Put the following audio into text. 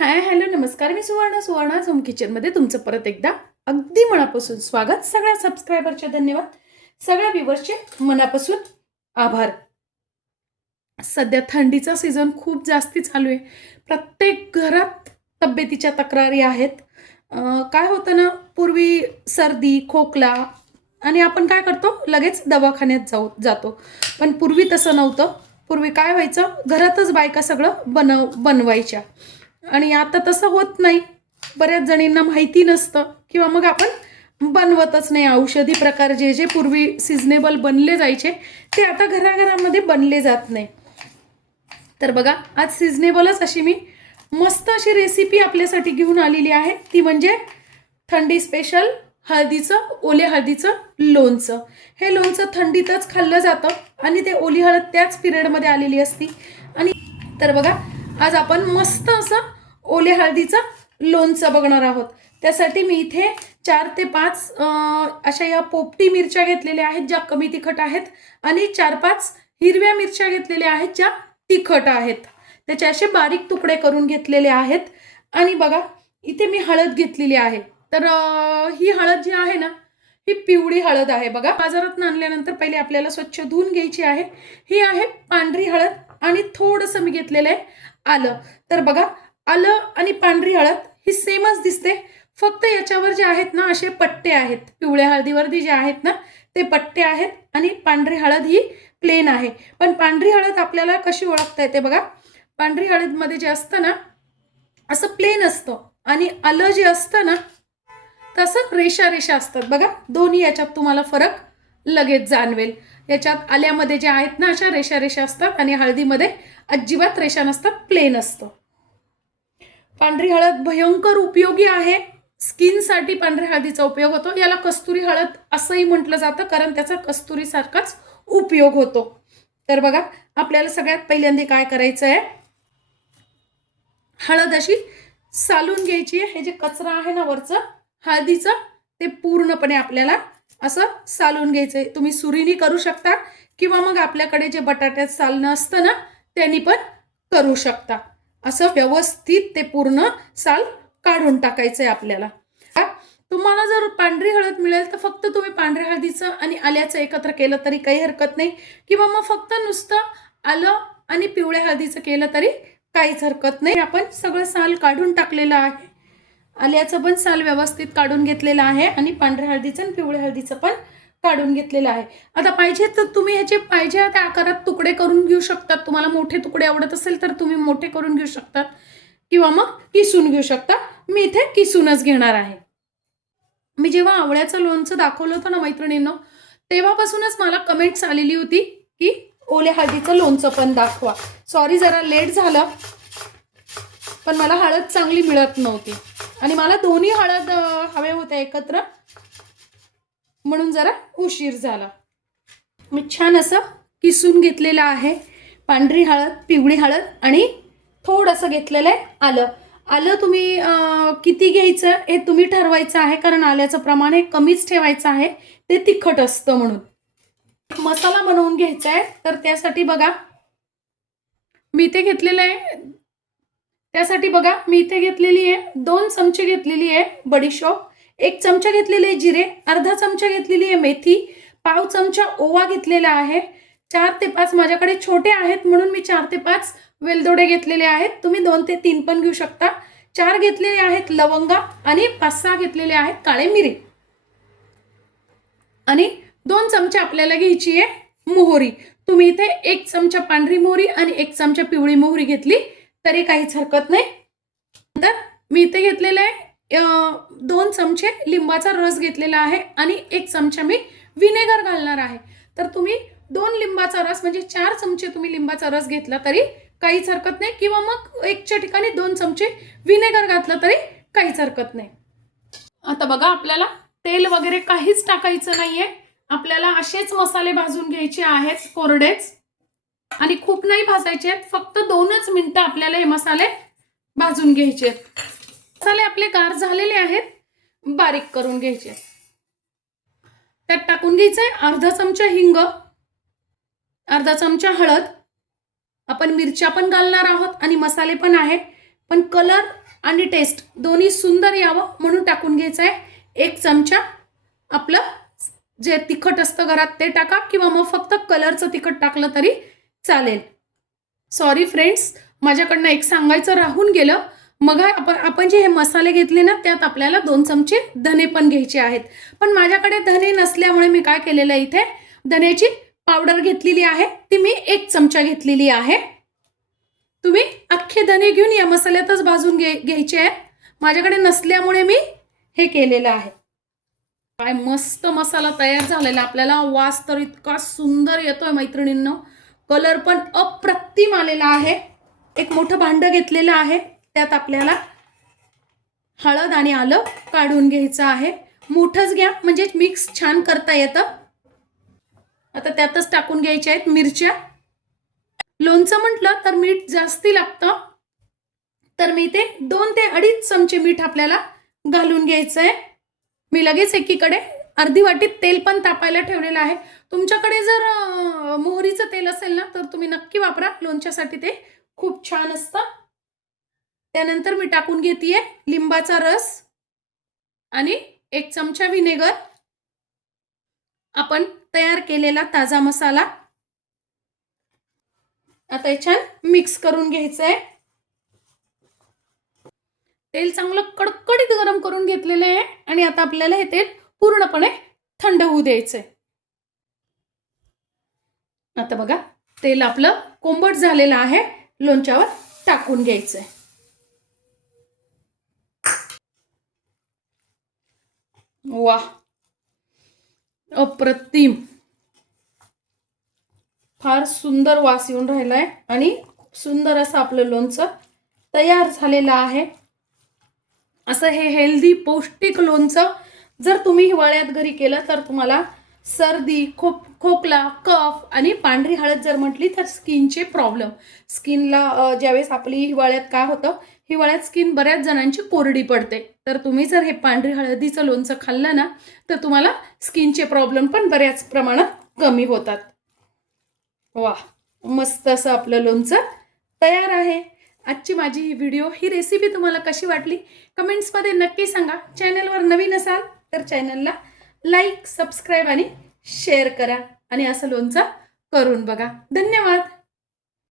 Hi hello नमस्कार. मी Suvarna home किचनमध्ये तुमचं परत एकदा अगदी मनापासून स्वागत. सगळ्या सबस्क्रायबरचे धन्यवाद, सगळ्या व्ह्यूअर्सचे मनापासून आभार. सध्या थंडीचा सीझन खूप जास्ती चालू आहे. प्रत्येक घरात तब्येतीच्या तक्रारी आहेत. काय होतं ना, पूर्वी सर्दी खोकला आणि आपण काय करतो, लगेच दवाखान्यात जातो. पण पूर्वी तसं नव्हतं. पूर्वी काय व्हायचं, घरातच बायका सगळं बनवायच्या. आणि आता तसं होत नाही. बऱ्याच जणींना माहिती नसतं किंवा मग आपण बनवतच नाही. औषधी प्रकार जे जे पूर्वी सिजनेबल बनले जायचे ते आता घराघरामध्ये बनले जात नाही. तर बघा, आज सिजनेबलच अशी मी मस्त अशी रेसिपी आपल्यासाठी घेऊन आलेली आहे. ती म्हणजे थंडी स्पेशल ओले हळदीचं लोणचं. हे लोणचं थंडीतच खाल्लं जातं आणि ते ओली हळद त्याच पिरियडमध्ये आलेली असती. आणि तर बघा, आज आपण मस्त असं ओले हळदीचं लोणचं बघणार आहोत. त्यासाठी मी इथे 4 ते 5 अशा या पोपटी मिरच्या घेतलेल्या आहेत ज्या कमी तिखट आहेत आणि 4-5 हिरव्या मिरच्या घेतलेल्या आहेत ज्या तिखट आहेत. त्याचे असे बारीक तुकडे करून घेतलेले आहेत. आणि बघा, इथे मी हळद घेतलेली आहे. तर ही हळद जी आहे ना, ही पिवळी हळद आहे. बघा, बाजारात आणल्यानंतर पहिले आपल्याला स्वच्छ धुवून घ्यायची आहे. ही आहे पांढरी हळद आणि थोडंसं मी घेतलेलं आहे आलं. तर बघा, आलं आणि पांढरी हळद ही सेमच दिसते, फक्त याच्यावर जे आहेत ना असे पट्टे आहेत. पिवळ्या हळदीवरती जे आहेत ना ते पट्टे आहेत आणि पांढरी हळद ही प्लेन आहे. पण पांढरी हळद आपल्याला कशी ओळखता येते बघा, पांढरी हळदमध्ये जे असतं ना असं प्लेन असतं आणि आलं जे असतं ना तसं रेषा रेषा असतात. बघा, दोन्ही याच्यात तुम्हाला फरक लगेच जाणवेल. याच्यात आल्यामध्ये जे आहेत ना अशा रेषा रेषा असतात आणि हळदीमध्ये अजिबात रेषा नसतात, प्लेन असतं. पांढरी हळद भयंकर उपयोगी आहे. स्किनसाठी पांढऱ्या हळदीचा उपयोग होतो. याला कस्तुरी हळद असंही म्हटलं जातं कारण त्याचा कस्तुरी सारखाच उपयोग होतो. तर बघा, आपल्याला सगळ्यात पहिल्यांदा काय करायचं आहे, हळद अशी सालून घ्यायची आहे. हे जे कचरा आहे ना वरचं हळदीचं ते पूर्णपणे आपल्याला असं सालून घ्यायचंय. तुम्ही सुरीनी करू शकता किंवा मग आपल्याकडे जे बटाट्यात सालणं असतं ना त्यांनी पण करू शकता. असं व्यवस्थित ते पूर्ण साल काढून टाकायचंय आपल्याला. तुम्हाला जर पांढरी हळद मिळेल तर फक्त तुम्ही पांढऱ्या हळदीचं आणि आल्याचं एकत्र केलं तरी काही हरकत नाही, किंवा मग फक्त नुसतं आलं आणि पिवळ्या हळदीचं केलं तरी काहीच हरकत नाही. आपण सगळं साल काढून टाकलेलं आहे. आल्याचं पण साल व्यवस्थित काढून घेतलेलं आहे आणि पांढऱ्या हळदीचं आणि पिवळ्या हळदीचं पण काढून घेतलेलं आहे. आता पाहिजे तर तुम्ही ह्याचे पाहिजे त्या आकारात तुकडे करून घेऊ शकतात. तुम्हाला मोठे तुकडे आवडत असेल तर तुम्ही मोठे करून घेऊ शकतात किंवा मग किसून घेऊ शकता. मी इथे किसूनच घेणार आहे. मी जेव्हा आवळ्याचं लोणचं दाखवलं होतं ना मैत्रिणींनो, तेव्हापासूनच मला कमेंट्स आलेली होती की ओल्या हळदीचं लोणचं पण दाखवा. सॉरी, जरा लेट झालं, पण मला हळद चांगली मिळत नव्हती आणि मला दोन्ही हळद हवे होत्या एकत्र, म्हणून जरा उशीर झाला. मी छान असं किसून घेतलेलं आहे. पांढरी हळद, पिवळी हळद आणि थोडंसं घेतलेलं आहे आलं. आलं तुम्ही किती घ्यायचं हे तुम्ही ठरवायचं आहे, कारण आल्याचं प्रमाण हे कमीच ठेवायचं आहे, ते तिखट असतं म्हणून. मसाला बनवून घ्यायचा आहे. तर त्यासाठी बघा मी इथे घेतलेलं आहे. त्यासाठी बघा मी इथे घेतलेली आहे 2 चमचे घेतलेली आहे बडीशोप, 1 चमचा घेतलेले आहे जिरे, अर्धा चमचा घेतलेली आहे मेथी, पाव चमचा ओवा घेतलेला आहे, 4 ते 5 माझ्याकडे छोटे आहेत म्हणून मी 4 ते 5 वेलदोडे घेतलेले आहेत. तुम्ही 2 ते 3 पण घेऊ शकता. 4 घेतलेले आहेत लवंगा आणि 5-6 घेतलेले आहेत काळे मिरी आणि 2 चमचे आपल्याला घ्यायची आहे मोहरी. तुम्ही इथे 1 चमचा पांढरी मोहरी आणि 1 चमचा पिवळी मोहरी घेतली तरी काहीच हरकत नाही. तर मी इथे घेतलेलं आहे 2 चमचे लिंबाचा रस घेतलेला आहे आणि 1 चमचा मी विनेगर घालणार आहे. तर तुम्ही 2 लिंबाचा रस म्हणजे 4 चमचे तुम्ही लिंबाचा रस घेतला तरी काहीच हरकत नाही, किंवा मग 1च्या ठिकाणी 2 चमचे विनेगर घातलं तरी काहीच हरकत नाही. आता बघा, आपल्याला तेल वगैरे काहीच टाकायचं नाहीये. आपल्याला असेच मसाले भाजून घ्यायचे आहेत कोरडेच, आणि खूप नाही भाजायचे आहेत. फक्त 2च मिनिटं आपल्याला हे मसाले भाजून घ्यायचे आहेत. मसाले आपले गार झालेले आहेत, बारीक करून घ्यायचे. त्यात टाकून घ्यायचंय अर्धा चमचा हिंग, अर्धा चमचा हळद. आपण मिरच्या पण घालणार आहोत आणि मसाले पण आहे, पण कलर आणि टेस्ट दोन्ही सुंदर यावं म्हणून टाकून घ्यायचं आहे 1 चमचा आपलं जे तिखट असतं घरात ते टाका, किंवा मग फक्त कलरचं तिखट टाकलं तरी चालेल. सॉरी फ्रेंड्स, माझ्याकडनं एक सांगायचं राहून गेलं. मग आपण जे हे मसाले घेतले ना त्यात आपल्याला 2 चमचे धने पण घ्यायचे आहेत. पण माझ्याकडे धने नसल्यामुळे मी काय केलेलं आहे, इथे धन्याची पावडर घेतलेली आहे, ती मी 1 चमचा घेतलेली आहे. तुम्ही अख्खे धने घेऊन या मसाल्यातच भाजून घ्यायचे आहे. माझ्याकडे नसल्यामुळे मी हे केलेलं आहे. काय मस्त मसाला तयार झालेला. आपल्याला वास तर इतका सुंदर येतोय मैत्रिणींनो, कलर पण अप्रतिम आलेला आहे. एक मोठं भांड घेतलेलं आहे, त्यात आपल्याला हळद आणि आलं काढून घ्यायचं आहे. मोठंच घ्या म्हणजे मिक्स छान करता येतं. आता त्यातच टाकून घ्यायच्या आहेत मिरच्या. लोणचं म्हटलं तर मीठ जास्ती लागतं, तर मी ते 2 ते 2.5 चमचे मीठ आपल्याला घालून घ्यायचं आहे. मी लगेच एकीकडे अर्धी वाटी तेल पण तापायला ठेवलेलं आहे. तुमच्याकडे जर मोहरीचं तेल असेल ना तर तुम्ही नक्की वापरा, लोणच्यासाठी ते खूप छान असतं. त्यानंतर मी टाकून घेतेय लिंबाचा रस आणि 1 चमचा व्हिनेगर, आपण तयार केलेला ताजा मसाला. आता हे छान मिक्स करून घ्यायचं आहे. तेल चांगलं कडकडीत गरम करून घेतलेलं आहे आणि आता आपल्याला हे तेल पूर्णपणे थंड होऊ द्यायचंय. आता बघा तेल आपलं कोंबट झालेलं आहे, लोणच्यावर टाकून घ्यायचंय. वाह, अप्रतिम, फार सुंदर वास येऊन राहिलाय आणि सुंदर असं आपलं लोणचं तयार झालेलं आहे. असं हे हेल्दी पौष्टिक लोणचं जर तुम्ही हिवाळ्यात घरी केलं तर तुम्हाला सर्दी, खोकला, कफ आणि पांढरी हळद जर म्हटली तर स्किनचे प्रॉब्लेम, स्किनला ज्यावेळेस आपली हिवाळ्यात काय होतं, हिवाळ्यात स्किन बऱ्याच जणांची कोरडी पडते, तर तुम्ही जर हे पांढरी हळदीचं लोणचं खाल्लं ना तर तुम्हाला स्किनचे प्रॉब्लेम पण बऱ्याच प्रमाणात कमी होतात. वाह, मस्त असं आपलं लोणचं तयार आहे. आजची माझी ही व्हिडिओ, ही रेसिपी तुम्हाला कशी वाटली कमेंट्समध्ये नक्की सांगा. चॅनलवर नवीन असाल तर चॅनलला लाईक, सबस्क्राईब आणि शेअर करा आणि असं लोणचं करून बघा. धन्यवाद.